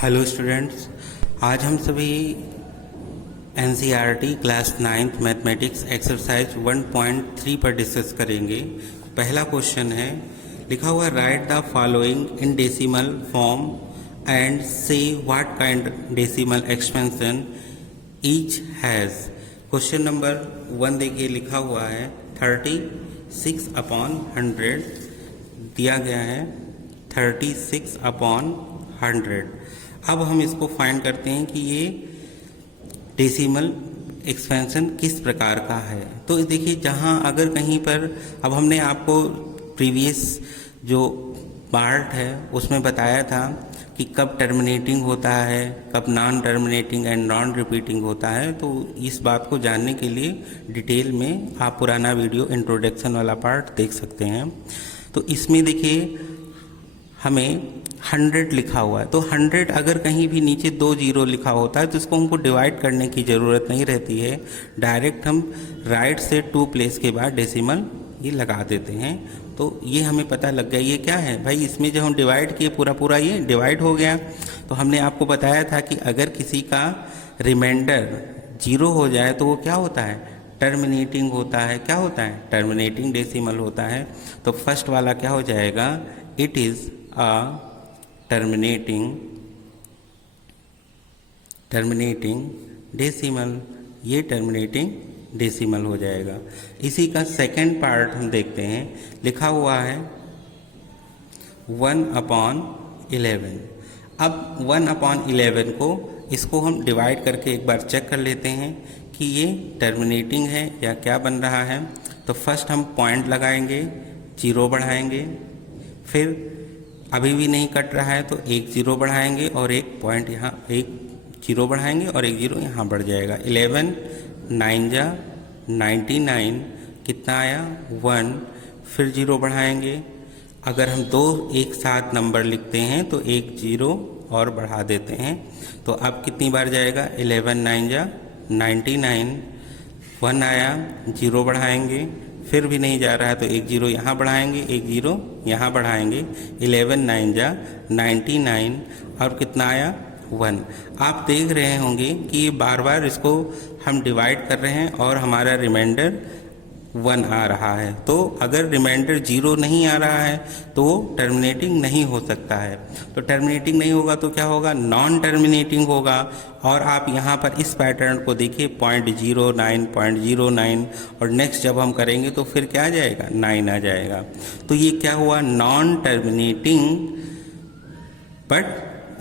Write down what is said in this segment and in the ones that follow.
Hello students, आज हम सभी NCERT class 9th mathematics exercise 1.3 पर डिस्कस करेंगे। पहला क्वेश्चन है, लिखा हुआ write the following in decimal form and say what kind decimal expansion each has. Question number 1 देखिए, लिखा हुआ है 36/100 दिया गया है, 36/100। अब हम इसको फाइंड करते हैं कि ये डेसिमल एक्सपेंशन किस प्रकार का है। तो देखिए, जहाँ अगर कहीं पर, अब हमने आपको प्रीवियस जो पार्ट है उसमें बताया था कि कब टर्मिनेटिंग होता है, कब non terminating and non repeating होता है। तो इस बात को जानने के लिए डिटेल में आप पुराना वीडियो इंट्रोडक्शन वाला पार्ट देख सकते हैं। तो इसमें देखिए हमें 100 लिखा हुआ है, तो 100 अगर कहीं भी नीचे 2 जीरो लिखा होता है तो इसको हमको डिवाइड करने की ज़रूरत नहीं रहती है। डायरेक्ट हम राइट से 2 प्लेस के बाद डेसिमल ये लगा देते हैं। तो ये हमें पता लग गया ये क्या है भाई। इसमें जब हम डिवाइड किए पूरा ये डिवाइड हो गया। तो हमने आपको बताया था कि अगर किसी का रिमाइंडर 0 हो जाए तो वो क्या होता है, टर्मिनेटिंग होता है। क्या होता है, टर्मिनेटिंग डेसिमल होता है। तो फर्स्ट वाला क्या हो जाएगा, it is a terminating decimal. ये टर्मिनेटिंग डेसिमल हो जाएगा। इसी का सेकंड पार्ट हम देखते हैं, लिखा हुआ है 1/11। अब 1/11 को इसको हम डिवाइड करके एक बार चेक कर लेते हैं कि ये टर्मिनेटिंग है या क्या बन रहा है। तो फर्स्ट हम पॉइंट लगाएंगे, 0 बढ़ाएंगे, फिर अभी भी नहीं कट रहा है तो एक 0 बढ़ाएंगे और एक पॉइंट यहाँ, एक 0 बढ़ाएंगे और एक 0 यहाँ बढ़ जाएगा। 11 9 जा 99, कितना आया 1, फिर 0 बढ़ाएंगे। अगर हम 2 एक साथ नंबर लिखते हैं तो एक 0 और बढ़ा देते हैं। तो अब कितनी बार जाएगा, 11 9 जा 99, 1 आया, 0 बढ़ाएंगे, फिर भी नहीं जा रहा है तो एक 0 यहाँ बढ़ाएंगे, एक 0 यहाँ बढ़ाएंगे। 11 9 जा 99 और कितना आया 1। आप देख रहे होंगे कि ये बार बार इसको हम डिवाइड कर रहे हैं और हमारा रिमाइंडर 1 आ रहा है। तो अगर रिमाइंडर 0 नहीं आ रहा है तो वो टर्मिनेटिंग नहीं हो सकता है। तो टर्मिनेटिंग नहीं होगा तो क्या होगा, नॉन टर्मिनेटिंग होगा। और आप यहाँ पर इस पैटर्न को देखिए, 0.09 और नेक्स्ट जब हम करेंगे तो फिर क्या आ जाएगा, 9 आ जाएगा। तो ये क्या हुआ, नॉन टर्मिनेटिंग बट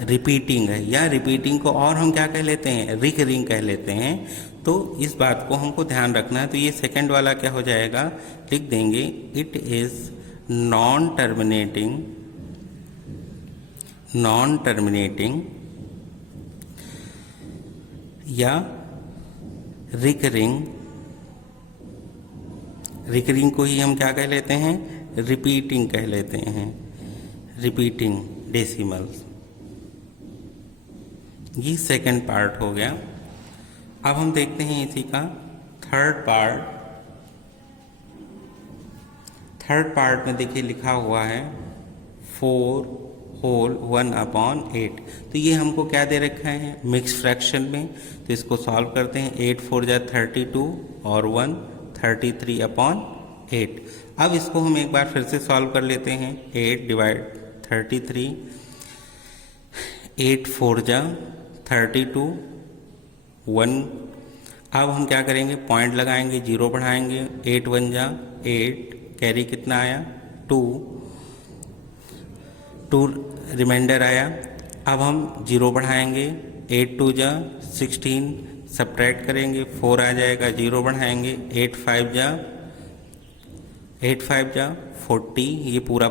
रिपीटिंग है, या रिपीटिंग को और हम क्या कह लेते हैं, रिकरिंग कह लेते हैं। तो इस बात को हमको ध्यान रखना है। तो ये सेकंड वाला क्या हो जाएगा, लिख देंगे इट इज़ नॉन टर्मिनेटिंग या रिकरिंग को ही हम क्या कह लेते हैं, रिपीटिंग कह लेते हैं, रिपीटिंग डेसिमल्स। ये सेकंड पार्ट हो गया। अब हम देखते हैं इसी का थर्ड पार्ट। थर्ड पार्ट में देखिए लिखा हुआ है 4 होल 1/8। तो ये हमको क्या दे रखा है, मिक्स फ्रैक्शन में। तो इसको सॉल्व करते हैं, 8 4 जा 32 और 1 33/8। अब इसको हम एक बार फिर से सॉल्व कर लेते हैं, 8 डिवाइड 33, 8 4 जा 32, 1। अब हम क्या करेंगे, पॉइंट लगाएंगे, 0 बढ़ाएंगे, 8 1 जा 8, कैरी कितना आया 2 रिमाइंडर आया। अब हम 0 बढ़ाएंगे, 8 2 जा 16, सब्ट्रैक्ट करेंगे, 4 आ जाएगा, 0 बढ़ाएंगे, 8 5 जा 40, ये पूरा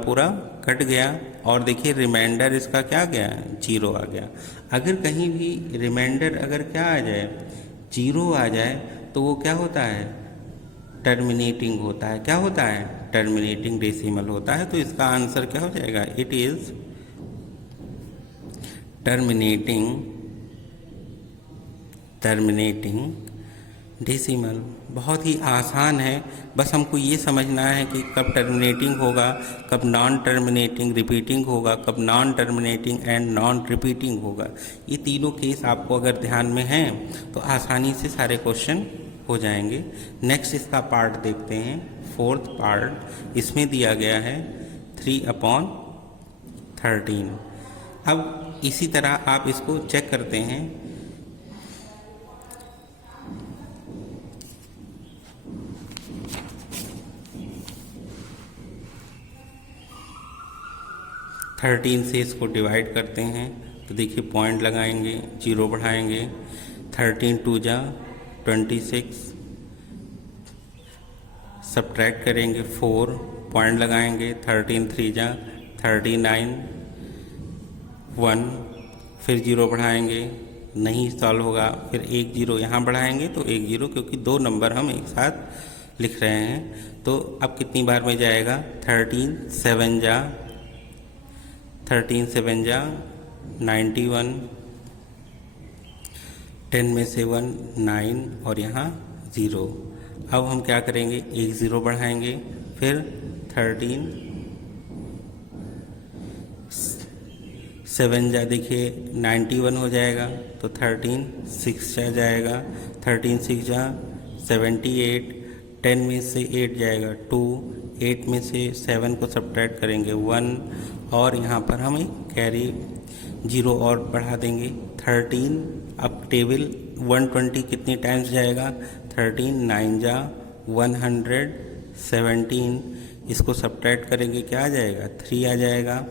कट गया। और देखिए रिमाइंडर इसका क्या गया, 0 आ गया। अगर कहीं भी रिमाइंडर अगर क्या आ जाए, 0 आ जाए, तो वो क्या होता है, टर्मिनेटिंग होता है। क्या होता है, टर्मिनेटिंग डेसिमल होता है। तो इसका आंसर क्या हो जाएगा, इट इज़ टर्मिनेटिंग डेसिमल बहुत ही आसान है, बस हमको ये समझना है कि कब टर्मिनेटिंग होगा, कब नॉन टर्मिनेटिंग रिपीटिंग होगा, कब non terminating and non repeating होगा। ये तीनों केस आपको अगर ध्यान में हैं तो आसानी से सारे क्वेश्चन हो जाएंगे। नेक्स्ट इसका पार्ट देखते हैं, फोर्थ पार्ट। इसमें दिया गया है 3/13। अब इसी तरह आप इसको चेक करते हैं। थर्टीन से इसको डिवाइड करते हैं तो देखिए पॉइंट लगाएंगे, जीरो बढ़ाएंगे। 13 2 जा 26, सब्ट्रैक्ट करेंगे 4, पॉइंट लगाएंगे। 13 3 जा 39, 1, फिर जीरो बढ़ाएंगे, नहीं सॉल्व होगा, फिर एक जीरो यहाँ बढ़ाएंगे तो एक जीरो, क्योंकि दो नंबर हम एक साथ लिख रहे हैं। तो अब कितनी बार में जाएगा? 13 7 जा 13 7 जा 91, 10 में से 1 9 और यहाँ 0। अब हम क्या करेंगे? एक ज़ीरो बढ़ाएंगे, फिर 13 7 जा देखिए 91 हो जाएगा, तो 13 6 जा जाएगा, 13 6 जा 78, 10 में से 8 जाएगा 2, 8 में से 7 को सब्ट्रैक्ट करेंगे 1, और यहाँ पर हम एक कैरी जीरो और बढ़ा देंगे 13। अब टेबल 120 कितनी टाइम्स जाएगा? 13 9 जा 117, इसको सब्ट्रैक्ट करेंगे, क्या आ जाएगा? 3 आ जाएगा।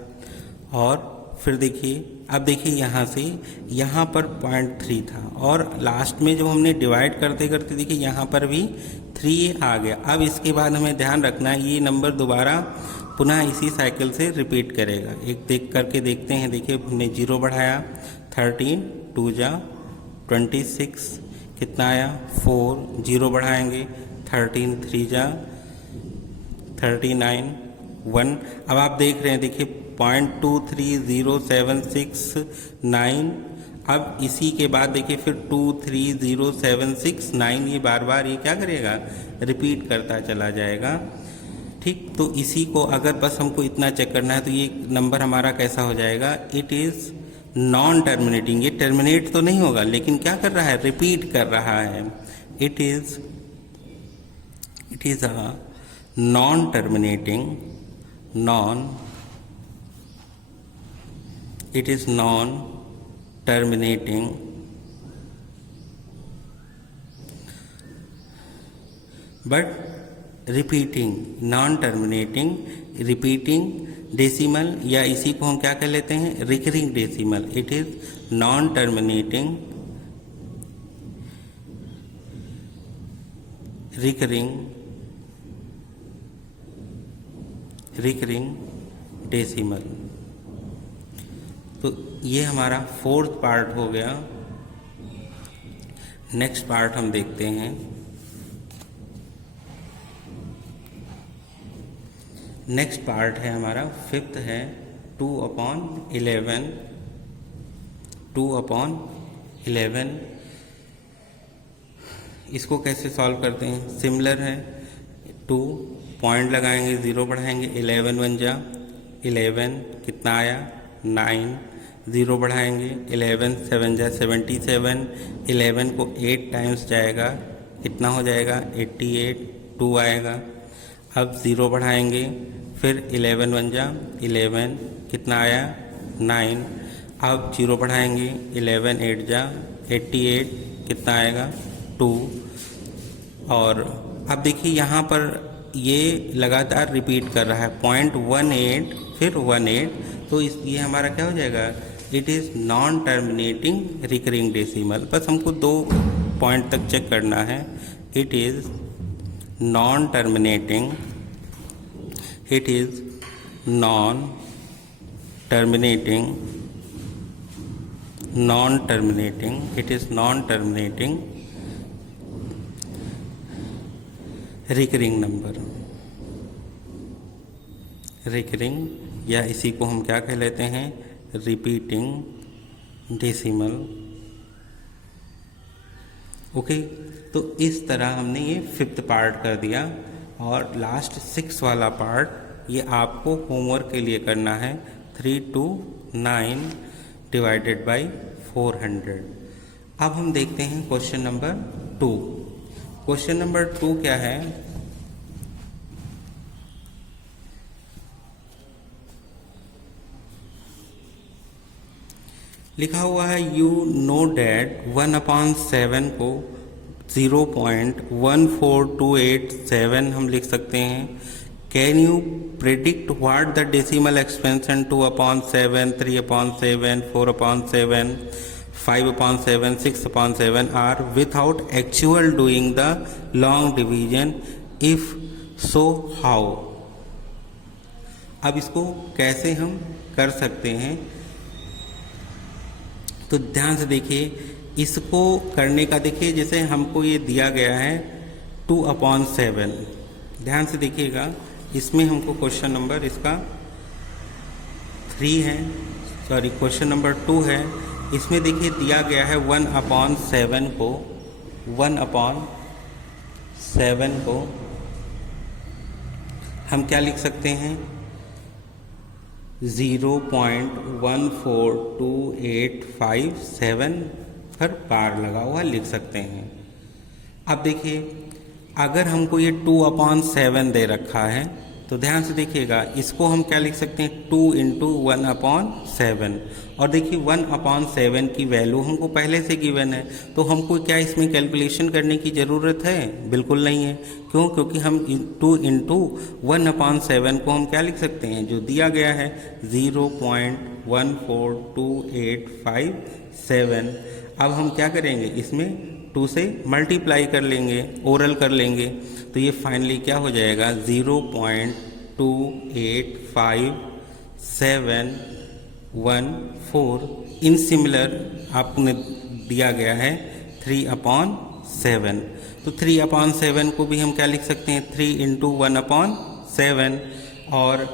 और फिर देखिए, अब देखिए यहाँ से यहाँ पर 0.3 था, और लास्ट में जो हमने डिवाइड करते करते देखिए यहाँ पर भी 3 आ गया। अब इसके बाद हमें ध्यान रखना है ये नंबर दोबारा पुनः इसी साइकिल से रिपीट करेगा। एक देख करके देखते हैं। देखिए हमने जीरो बढ़ाया, 13 2 जा 26, कितना आया? 4, जीरो बढ़ाएंगे, 13 3 जा 39, 1। अब आप देख रहे हैं, देखिए 0.230769। अब इसी के बाद देखिए फिर 230769, ये बार बार ये क्या करेगा? रिपीट करता चला जाएगा। ठीक, तो इसी को अगर बस हमको इतना चेक करना है तो ये नंबर हमारा कैसा हो जाएगा? It is non terminating. ये टर्मिनेट तो नहीं होगा, लेकिन क्या कर रहा है? रिपीट कर रहा है। It is a non terminating, it is non-terminating but repeating decimal, या इसी को हम क्या कह लेते हैं? Recurring decimal. It is non terminating recurring decimal. तो ये हमारा फोर्थ पार्ट हो गया। नेक्स्ट पार्ट हम देखते हैं। नेक्स्ट पार्ट है हमारा फिफ्थ है 2/11। 2/11 इसको कैसे सॉल्व करते हैं? सिमिलर है, 2 पॉइंट लगाएंगे, ज़ीरो बढ़ाएंगे, 11 1 जा 11, कितना आया? 9, ज़ीरो बढ़ाएंगे, 11 7 जा 77, 11 को 8 टाइम्स जाएगा, कितना हो जाएगा? 88, 2 आएगा। अब ज़ीरो बढ़ाएंगे, फिर 11 1 जा 11, कितना आया? 9। अब जीरो बढ़ाएंगे, 11 8 जा 88, कितना आएगा? 2। और अब देखिए यहाँ पर ये लगातार रिपीट कर रहा है, 0.18 फिर 18, तो ये हमारा क्या हो जाएगा? It is non terminating recurring decimal. बस हमको 2 पॉइंट तक चेक करना है। It is non terminating, it is non-terminating, it is non-terminating recurring number, recurring, या इसी को हम क्या कह लेते हैं? Repeating decimal. ओके, तो इस तरह हमने ये 5th पार्ट कर दिया। और लास्ट 6 वाला पार्ट ये आपको होमवर्क के लिए करना है, 3 to 9 डिवाइडेड बाई 400। अब हम देखते हैं क्वेश्चन नंबर 2। क्वेश्चन नंबर 2 क्या है? लिखा हुआ है यू नो डैट 1/7 को 0.14287 हम लिख सकते हैं। Can you predict what the decimal expansion 2/7, 3/7, 4/7, 5/7, 6/7 are without actual doing the long division, if so how. अब इसको कैसे हम कर सकते हैं, तो ध्यान से देखिए। इसको करने का देखिए, जैसे हमको ये दिया गया है 2/7। ध्यान से देखिएगा, इसमें हमको क्वेश्चन नंबर इसका 3 है, सॉरी क्वेश्चन नंबर 2 है। इसमें देखिए दिया गया है 1/7 को, 1/7 को हम क्या लिख सकते हैं, 0.14287 पर बार लगा हुआ लिख सकते हैं। अब देखिए, अगर हमको ये 2/7 दे रखा है तो ध्यान से देखिएगा, इसको हम क्या लिख सकते हैं, 2 × 1/7। और देखिए 1/7 की वैल्यू हमको पहले से गिवन है, तो हमको क्या इसमें कैलकुलेशन करने की ज़रूरत है? बिल्कुल नहीं है। क्यों? क्योंकि हम 2 × 1/7 को हम क्या लिख सकते हैं, जो दिया गया है 0.14287। अब हम क्या करेंगे, इसमें 2 से मल्टीप्लाई कर लेंगे, ओरल कर लेंगे, तो ये फाइनली क्या हो जाएगा, 0.2857114। इन सिमिलर आपने दिया गया है 3/7, तो 3/7 को भी हम क्या लिख सकते हैं, 3 × 1/7। और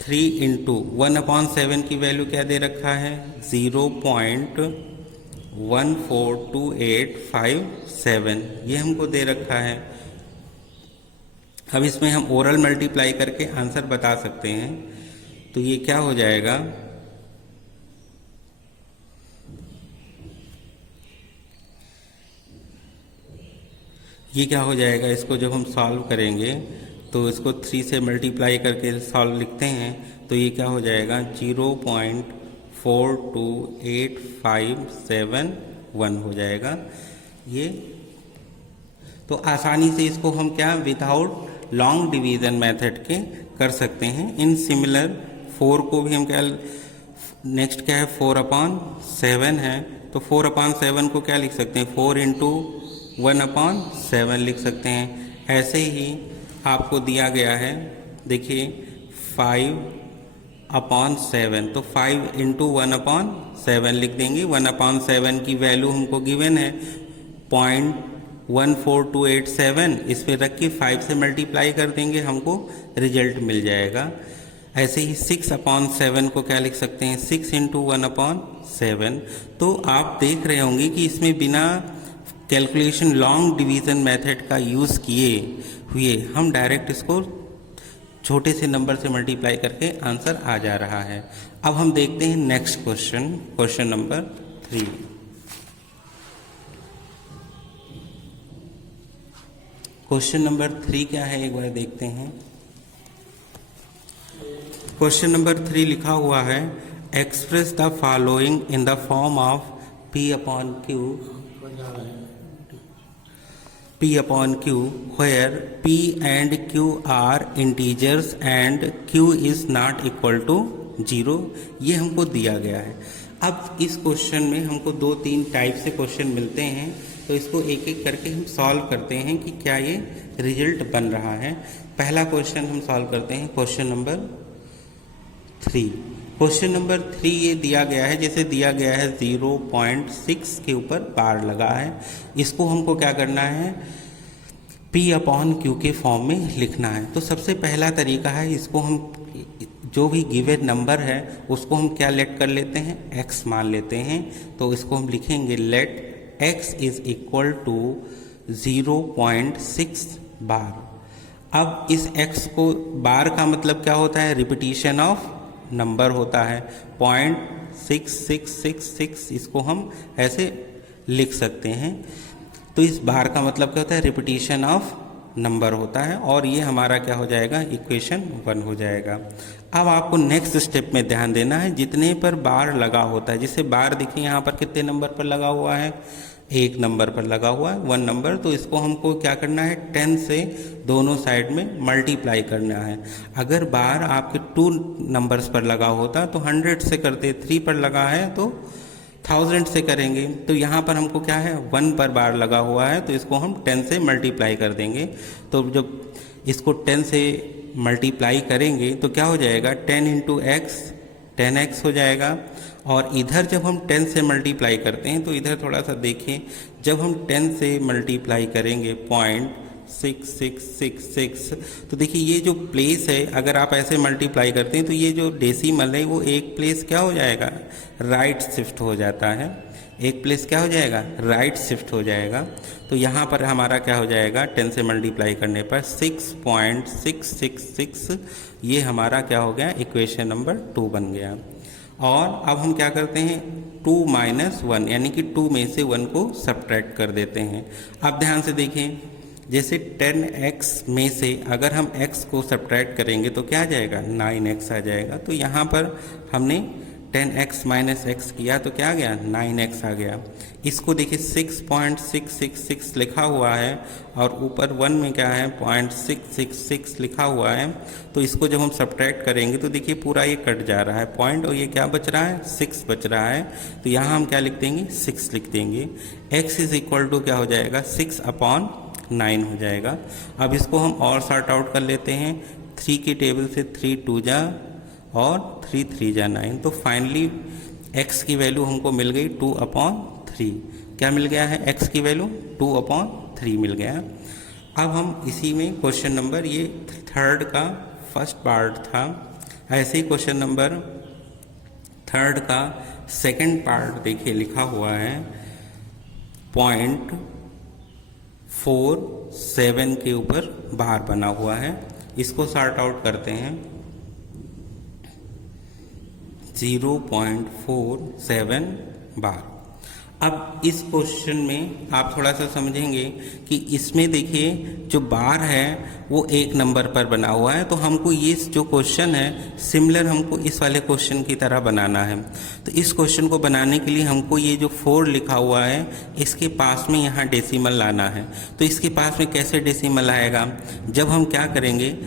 3 × 1/7 की वैल्यू क्या दे रखा है, 0.14287, ये हमको दे रखा है। अब इसमें हम ओरल मल्टीप्लाई करके आंसर बता सकते हैं, तो ये क्या हो जाएगा, ये क्या हो जाएगा, इसको जब हम सॉल्व करेंगे तो इसको 3 से मल्टीप्लाई करके सॉल्व लिखते हैं, तो ये क्या हो जाएगा, 0.42857 हो जाएगा ये। तो आसानी से इसको हम क्या विदाउट लॉन्ग डिवीज़न मेथड के कर सकते हैं। इन सिमिलर 4 को भी हम क्या, नेक्स्ट क्या है, 4/7 है, तो 4/7 को क्या लिख सकते हैं, 4 × 1/7 लिख सकते हैं। ऐसे ही आपको दिया गया है, देखिए 5/7, तो 5 × 1/7 लिख देंगे। 1/7 की वैल्यू हमको गिवन है 0.14287, इस पे रख के 5 से मल्टीप्लाई कर देंगे, हमको रिजल्ट मिल जाएगा। ऐसे ही 6/7 को क्या लिख सकते हैं, 6 × 1/7। तो आप देख रहे होंगे कि इसमें बिना कैलकुलेशन लॉन्ग डिवीज़न मेथड का यूज़ किए हुए हम डायरेक्ट इसको छोटे से नंबर से मल्टीप्लाई करके आंसर आ जा रहा है। अब हम देखते हैं next question, question number 3। Question number 3 क्या है, एक बार देखते हैं। क्वेश्चन नंबर 3 लिखा हुआ है, express the following in the form of P/Q where P and Q are integers and Q is not equal to 0। ये हमको दिया गया है। अब इस क्वेश्चन में हमको 2-3 टाइप से क्वेश्चन मिलते हैं, तो इसको एक एक करके हम सॉल्व करते हैं कि क्या ये रिजल्ट बन रहा है। पहला क्वेश्चन हम सॉल्व करते हैं, क्वेश्चन नंबर 3। क्वेश्चन नंबर 3 ये दिया गया है, जैसे दिया गया है 0.6 के ऊपर बार लगा है, इसको हमको क्या करना है, P/Q के फॉर्म में लिखना है। तो सबसे पहला तरीका है, इसको हम जो भी गिवन नंबर है उसको हम क्या लेट कर लेते हैं, x मान लेते हैं। तो इसको हम लिखेंगे let x is equal to 0.6 बार। अब इस x को, बार का मतलब क्या होता है, रिपीटिशन ऑफ नंबर होता है। 0.6666 इसको हम ऐसे लिख सकते हैं। तो इस बार का मतलब क्या होता है, रिपीटिशन ऑफ नंबर होता है, और ये हमारा क्या हो जाएगा, इक्वेशन 1 हो जाएगा। अब आपको नेक्स्ट स्टेप में ध्यान देना है, जितने पर बार लगा होता है, जैसे बार देखिए यहाँ पर कितने नंबर पर लगा हुआ है, 1 नंबर पर लगा हुआ है, 1 नंबर। तो इसको हमको क्या करना है, 10 से दोनों साइड में मल्टीप्लाई करना है। अगर बार आपके 2 नंबर्स पर लगा होता तो 100 से करते, 3 पर लगा है तो 1000 से करेंगे। तो यहाँ पर हमको क्या है, 1 पर बार लगा हुआ है, तो इसको हम 10 से मल्टीप्लाई कर देंगे। तो जब इसको 10 से मल्टीप्लाई करेंगे तो क्या हो जाएगा, 10 इंटू एक्स 10x हो जाएगा। और इधर जब हम 10 से मल्टीप्लाई करते हैं तो इधर थोड़ा सा देखिए, जब हम 10 से मल्टीप्लाई करेंगे 0.6666, तो देखिए ये जो प्लेस है, अगर आप ऐसे मल्टीप्लाई करते हैं तो ये जो डेसिमल है वो एक प्लेस क्या हो जाएगा, राइट शिफ्ट हो जाता है। एक प्लेस क्या हो जाएगा, राइट शिफ्ट हो जाएगा। तो यहाँ पर हमारा क्या हो जाएगा, 10 से मल्टीप्लाई करने पर 6.666, ये हमारा क्या हो गया, इक्वेशन नंबर 2 बन गया। और अब हम क्या करते हैं, 2 - 1 यानी कि 2 में से 1 को सब्ट्रैक्ट कर देते हैं। अब ध्यान से देखें, जैसे 10x में से अगर हम x को सब्ट्रैक्ट करेंगे तो क्या आ जाएगा, 9x आ जाएगा। तो यहाँ पर हमने 10x - x किया तो क्या आ गया, 9x आ गया। इसको देखिए 6.666 लिखा हुआ है और ऊपर 1 में क्या है, 0.666 लिखा हुआ है। तो इसको जब हम सब्ट्रैक्ट करेंगे तो देखिए पूरा ये कट जा रहा है पॉइंट, और ये क्या बच रहा है, 6 बच रहा है। तो यहाँ हम क्या लिख देंगे, 6 लिख देंगे। x इज इक्वल टू क्या हो जाएगा, 6/9 हो जाएगा। अब इसको हम और सॉर्ट आउट कर लेते हैं, 3 की टेबल से 3 2 जा और 3 3 जा 9। तो फाइनली x की वैल्यू हमको मिल गई 2/3। क्या मिल गया है, x की वैल्यू 2/3 मिल गया। अब हम इसी में क्वेश्चन नंबर, ये 3rd का फर्स्ट पार्ट था, ऐसे ही क्वेश्चन नंबर 3rd का 2nd पार्ट देखिए लिखा हुआ है 0.47 के ऊपर बार बना हुआ है। इसको सॉर्ट आउट करते हैं, 0.47 बार। अब इस क्वेश्चन में आप थोड़ा सा समझेंगे कि इसमें देखिए जो बार है वो 1 नंबर पर बना हुआ है। तो हमको ये जो क्वेश्चन है सिमिलर हमको इस वाले क्वेश्चन की तरह बनाना है। तो इस क्वेश्चन को बनाने के लिए हमको ये जो 4 लिखा हुआ है इसके पास में यहाँ डेसिमल लाना है। तो इसके पास में कैसे डेसिमल आएगा, जब हम क्या करेंगे,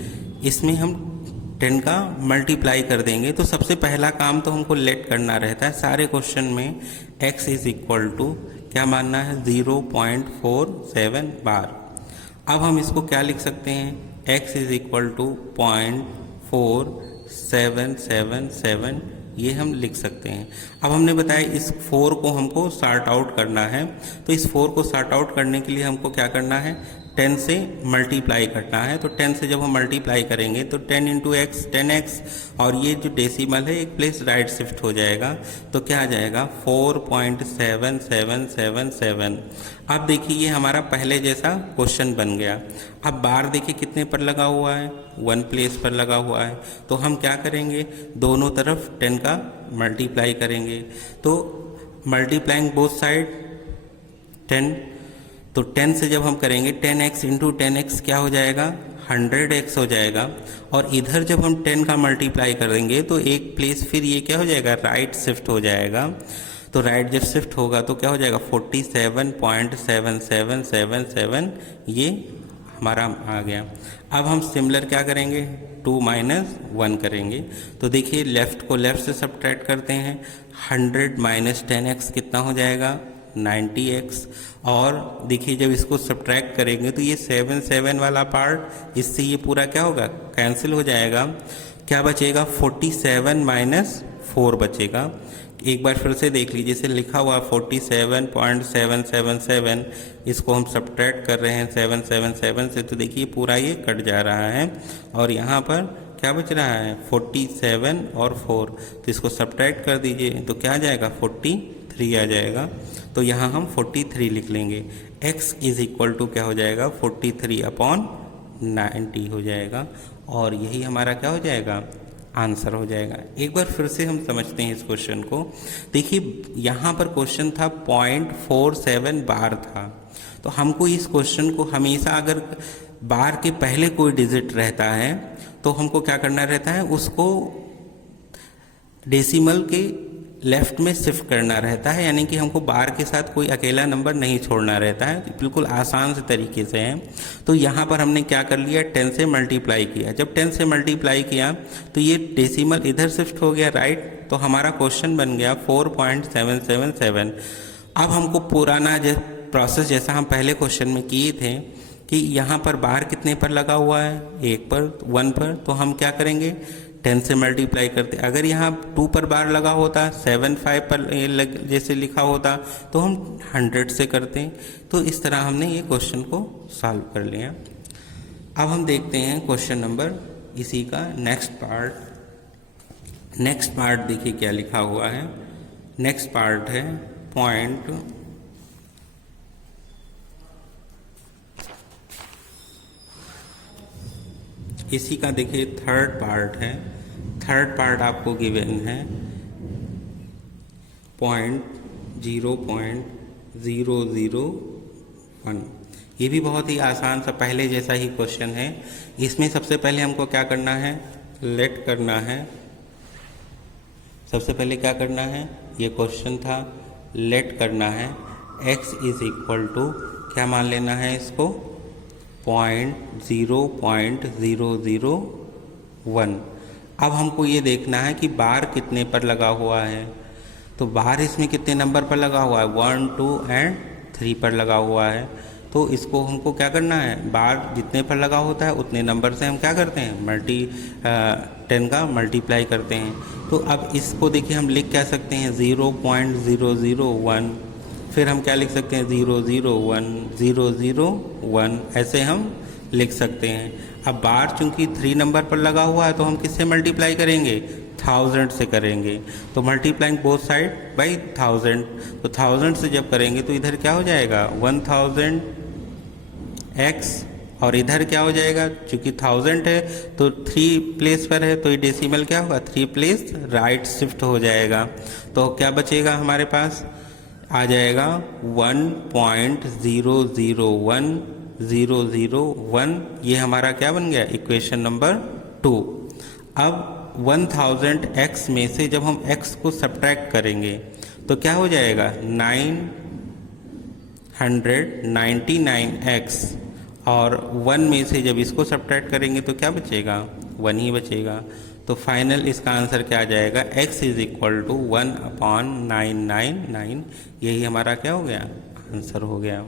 इसमें हम 10 का मल्टीप्लाई कर देंगे। तो सबसे पहला काम तो हमको लेट करना रहता है सारे क्वेश्चन में, x इज इक्वल टू क्या मानना है, 0.47 बार। अब हम इसको क्या लिख सकते हैं, x इज इक्वल टू 0.4777, ये हम लिख सकते हैं। अब हमने बताया इस 4 को हमको सॉर्ट आउट करना है। तो इस 4 को सॉर्ट आउट करने के लिए हमको क्या करना है, 10 से मल्टीप्लाई करना है। तो 10 से जब हम मल्टीप्लाई करेंगे तो 10 इंटू एक्स 10x, और ये जो डेसिमल है एक प्लेस राइट शिफ्ट हो जाएगा। तो क्या आ जाएगा, 4.7777। अब देखिए ये हमारा पहले जैसा क्वेश्चन बन गया। अब बार देखिए कितने पर लगा हुआ है, 1 प्लेस पर लगा हुआ है। तो हम क्या करेंगे, दोनों तरफ 10 का मल्टीप्लाई करेंगे। तो मल्टीप्लाइंग बोथ साइड 10, तो 10 से जब हम करेंगे 10x इंटू 10x क्या हो जाएगा, 100x हो जाएगा। और इधर जब हम 10 का मल्टीप्लाई करेंगे तो एक प्लेस फिर ये क्या हो जाएगा, राइट शिफ्ट हो जाएगा। तो राइट जब शिफ्ट होगा तो क्या हो जाएगा, 47.7777, ये हमारा आ गया। अब हम सिमिलर क्या करेंगे, 2 - 1 करेंगे। तो देखिए लेफ्ट को लेफ्ट से सब्ट्रैक्ट करते हैं, 100 - 10x कितना हो जाएगा, 90x। और देखिए जब इसको सब्ट्रैक्ट करेंगे तो ये 7 वाला पार्ट, इससे ये पूरा क्या होगा, कैंसिल हो जाएगा। क्या बचेगा, 47 - 4 बचेगा। एक बार फिर से देख लीजिए, जैसे लिखा हुआ 47.777, इसको हम सब्ट्रैक्ट कर रहे हैं 777 से, तो देखिए पूरा ये कट जा रहा है। और यहाँ पर क्या बच रहा है, 47 और 4, तो इसको सब्ट्रैक्ट कर दीजिए तो क्या आ जाएगा, 43 आ जाएगा। तो यहाँ हम 43 लिख लेंगे। x इज इक्वल टू क्या हो जाएगा, 43/90 हो जाएगा, और यही हमारा क्या हो जाएगा, आंसर हो जाएगा। एक बार फिर से हम समझते हैं इस क्वेश्चन को। देखिए यहाँ पर क्वेश्चन था 0.47 बार था, तो हमको इस क्वेश्चन को हमेशा अगर बार के पहले कोई डिजिट रहता है तो हमको क्या करना रहता है, उसको डेसिमल के लेफ्ट में शिफ्ट करना रहता है, यानी कि हमको बार के साथ कोई अकेला नंबर नहीं छोड़ना रहता है। बिल्कुल आसान से तरीके से है। तो यहाँ पर हमने क्या कर लिया, 10 से मल्टीप्लाई किया। जब 10 से मल्टीप्लाई किया तो ये डेसिमल इधर शिफ्ट हो गया, राइट। तो हमारा क्वेश्चन बन गया 4.777। अब हमको पुराना प्रोसेस जैसा हम पहले क्वेश्चन में किए थे कि यहाँ पर बार कितने पर लगा हुआ है, 1 पर, तो हम क्या करेंगे, 10 से मल्टीप्लाई करते। अगर यहाँ 2 पर बार लगा होता, 75 पर जैसे लिखा होता, तो हम 100 से करते। तो इस तरह हमने ये क्वेश्चन को सॉल्व कर लिया। अब हम देखते हैं क्वेश्चन नंबर इसी का नेक्स्ट पार्ट देखिए क्या लिखा हुआ है। नेक्स्ट पार्ट है इसी का देखिए थर्ड पार्ट है। थर्ड पार्ट आपको गिवन है 0.001। ये भी बहुत ही आसान सा पहले जैसा ही क्वेश्चन है। इसमें सबसे पहले हमको क्या करना है, लेट करना है। सबसे पहले क्या करना है, ये क्वेश्चन था, लेट करना है। x इज इक्वल टू क्या मान लेना है इसको, 0.001। अब हमको ये देखना है कि बार कितने पर लगा हुआ है। तो बार इसमें कितने नंबर पर लगा हुआ है, 1, 2 एंड 3 पर लगा हुआ है। तो इसको हमको क्या करना है, बार जितने पर लगा होता है उतने नंबर से हम क्या करते हैं, 10 का मल्टीप्लाई करते हैं। तो अब इसको देखिए हम लिख क्या सकते हैं, 0.001। फिर हम क्या लिख सकते हैं, 001 ऐसे हम लिख सकते हैं। अब बार चूंकि 3 नंबर पर लगा हुआ है तो हम किससे मल्टीप्लाई करेंगे, 1000 से करेंगे। तो मल्टीप्लाइंग बोथ साइड बाई 1000। तो 1000 से जब करेंगे तो इधर क्या हो जाएगा, 1000x, और इधर क्या हो जाएगा, चूंकि 1000 है तो 3 प्लेस पर है तो ये डेसिमल क्या होगा, 3 प्लेस राइट शिफ्ट हो जाएगा। तो क्या बचेगा हमारे पास, आ जाएगा 1.001। ये हमारा क्या बन गया, इक्वेशन नंबर 2। अब 1000x में से जब हम x को सब्ट्रैक्ट करेंगे तो क्या हो जाएगा, 999x, और 1 में से जब इसको सब्ट्रैक्ट करेंगे तो क्या बचेगा, 1 ही बचेगा। तो फाइनल इसका आंसर क्या आ जाएगा, x इज इक्वल टू 1/999। यही हमारा क्या हो गया, आंसर हो गया।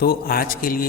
तो आज के लिए